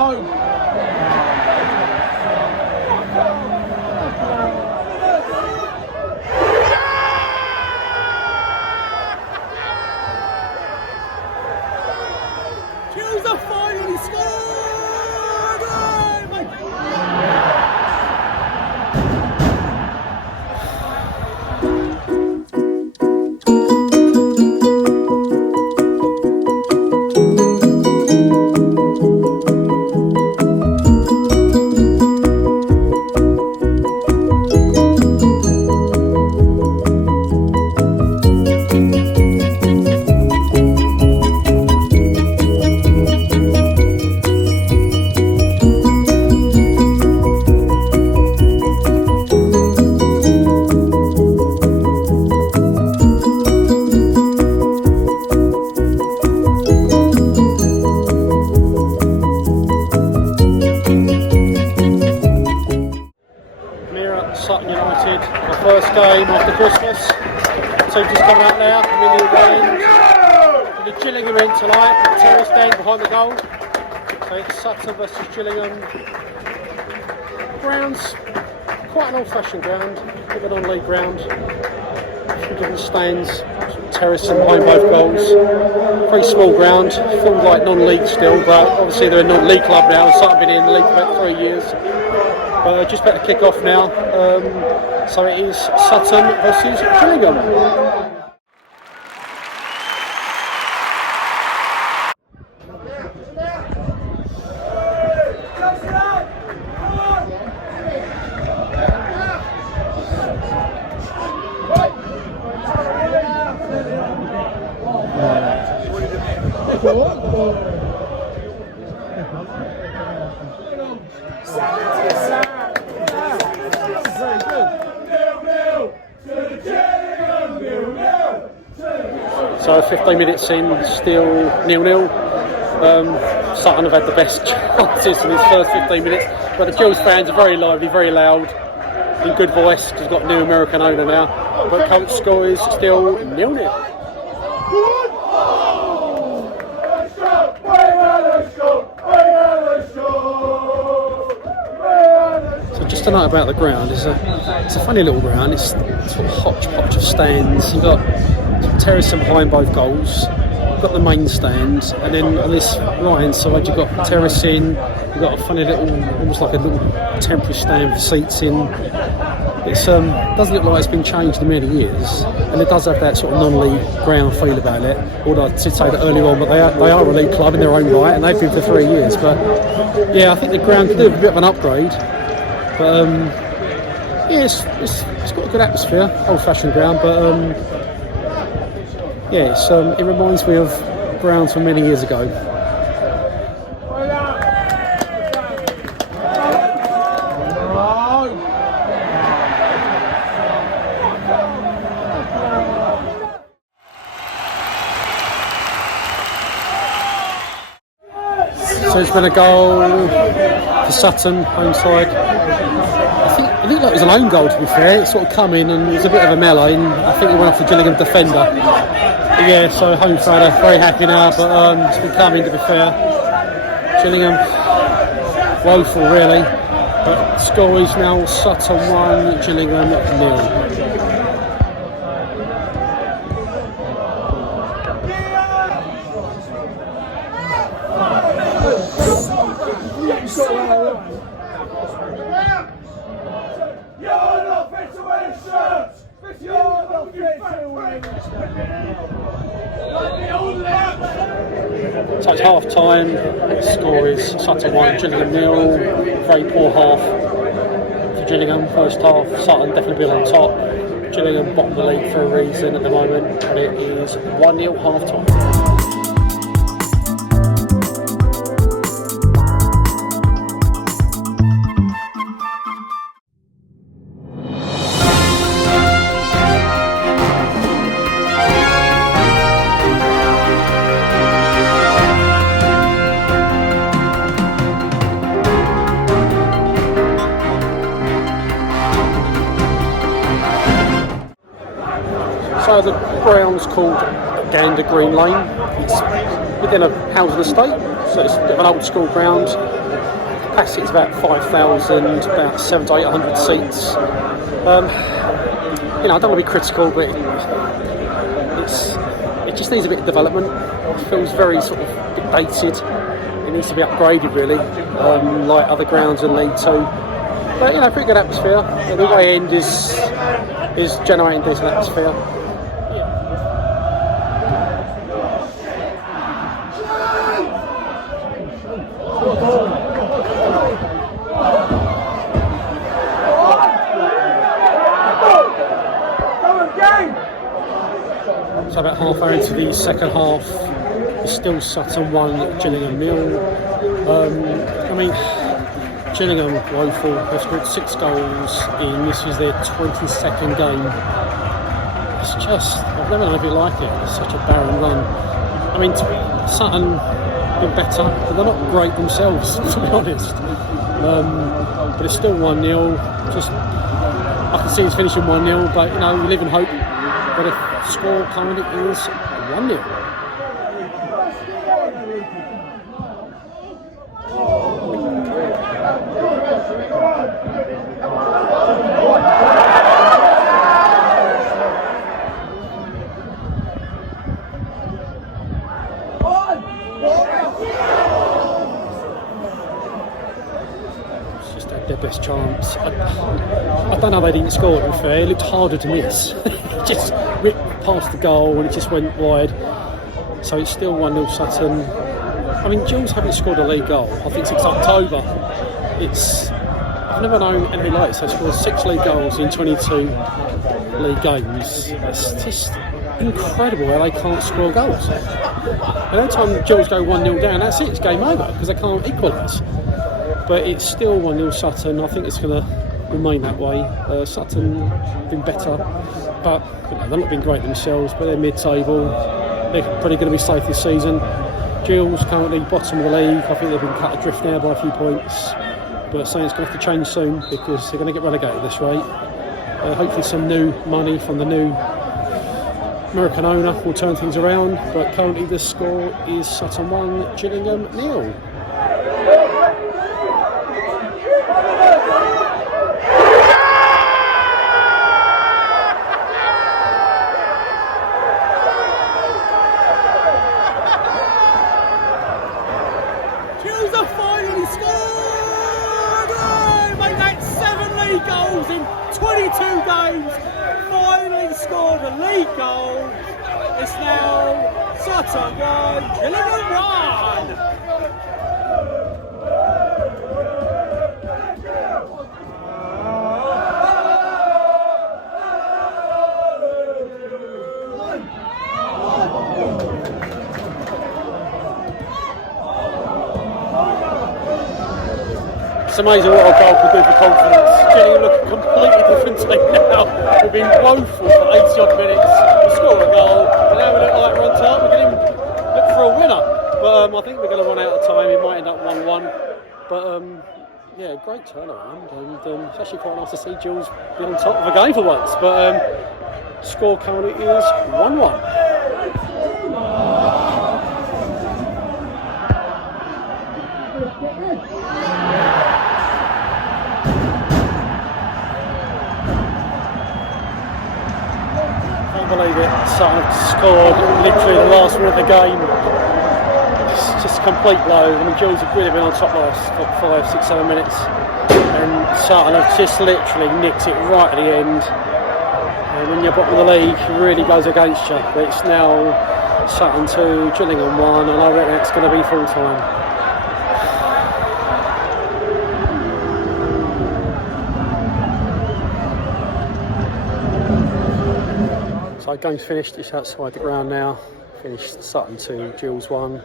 Gills have finally scored! Oh, my Sutton Utd, my first game after Christmas. So just come out now, really range. The Gillingham in tonight, the terrace stand behind the goal. So it's Sutton versus Gillingham. Ground's quite an old-fashioned ground, a bit of a non-league ground. Few different stands, terrace and behind both goals. Pretty small ground, feels like non-league still, but obviously they're a non-league club now. Sutton been in the league for about 3 years. Just about to kick off now, so it is Sutton versus Gillingham. So 15 minutes in, still 0-0. Sutton have had the best chances in his first 15 minutes, but the Gills fans are very lively, very loud, in good voice, because he's got a new American owner now. But Colts score is still 0-0. So just to note about the ground, it's a funny little ground. It's sort of hodgepodge of stands. You've got terrace and behind both goals. You've got the main stand, and then on this right hand side you've got terrace in. You've got a funny little, almost like a little temporary stand for seats in. It's doesn't look like it's been changed in many years, and it does have that sort of non-league ground feel about it. Although I did say that earlier on, but they are a league club in their own right, and they've been for 3 years. But yeah, I think the ground could do a bit of an upgrade. But yeah, it's got a good atmosphere, old-fashioned ground, but yeah, it reminds me of grounds from many years ago. So it's been a goal for Sutton, home side. I think that was an own goal, to be fair. It sort of come in and it was a bit of a melee, and I think it went off the Gillingham defender. But yeah, so home side are very happy now, but it's been coming, to be fair. Gillingham, woeful really. But score is now Sutton 1, Gillingham 0. So it's half time, the score is Sutton 1, Gillingham 0. Very poor half for Gillingham. First half, Sutton definitely been on top. Gillingham bottom of the league for a reason at the moment, and it is 1-0 half time. So the ground's called Gander Green Lane. It's within a housing estate, so it's a bit of an old school ground. Capacity is about 5,000, about 700 to 800 seats. I don't want to be critical, but it just needs a bit of development. It feels very sort of dated. It needs to be upgraded, really, like other grounds in League Two. But pretty good atmosphere. The way end is generating decent atmosphere. So about half hour into the second half, it's still Sutton 1, Gillingham 0. Gillingham woeful. They've scored 6 goals in this is their 22nd game. It's just, I've never known anything like it. It's such a barren run. Sutton been better, but they're not great themselves, to be honest. But it's still 1-0. Just, I can see it's finishing 1-0, but we live in hope. But the score currently is 1-0. It's just their best chance. I don't know how they didn't score, to be fair. It looked harder to miss. Just ripped past the goal and it just went wide. So it's still 1-0 Sutton. Gills haven't scored a league goal, I think, since October. I've never known anything like this. They scored 6 league goals in 22 league games. It's just incredible how they can't score goals. And every time Gills go 1-0 down, that's it, it's game over, because they can't equalise. But it's still 1-0 Sutton. I think it's going to remain that way. Sutton been better, but they've not been great themselves, but they're mid-table. They're probably going to be safe this season. Gills currently bottom of the league. I think they've been cut adrift now by a few points, but something's going to have to change soon because they're going to get relegated at this rate. Hopefully some new money from the new American owner will turn things around, but currently the score is Sutton 1, Gillingham 0. Goals in 22 games, finally scored a league goal. It's now Sutton 1, Gillingham 1. It's amazing what a goal could do for confidence. Gillingham look a completely different team now. We've been woeful for 80 odd minutes. We score a goal, and now we look like we're on top. We're going to look for a winner. But I think we're going to run out of time. It might end up 1-1. But great turnaround. And it's actually quite nice to see Gills be on top of a game for once. But score currently is 1-1. Believe it, Sutton scored literally the last one of the game. It's just a complete blow. Gills have really been on top last 5, 6, 7 minutes, and Sutton have just literally nicked it right at the end. And when you're bottom of the league, it really goes against you. But it's now Sutton 2, Gillingham 1, and I reckon it's going to be full time. So game's finished, it's outside the ground now. Finished Sutton 2, Gills 1.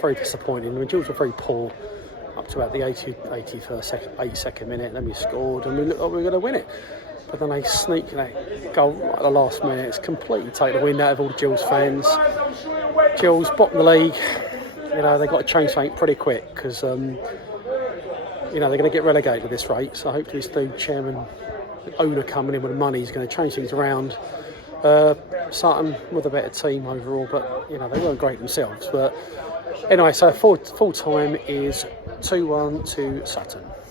Very disappointing. Gills were very poor up to about the 82nd minute, then we scored and we looked like we were going to win it. But then they sneak that goal right at the last minute. It's completely taken the wind out of all the Gills fans. Gills, bottom of the league, they've got to change something pretty quick because they're going to get relegated at this rate. So hopefully this new chairman, owner coming in with the money is going to change things around. Sutton with a better team overall, but they weren't great themselves. But anyway, so full time is 2-1 to Sutton.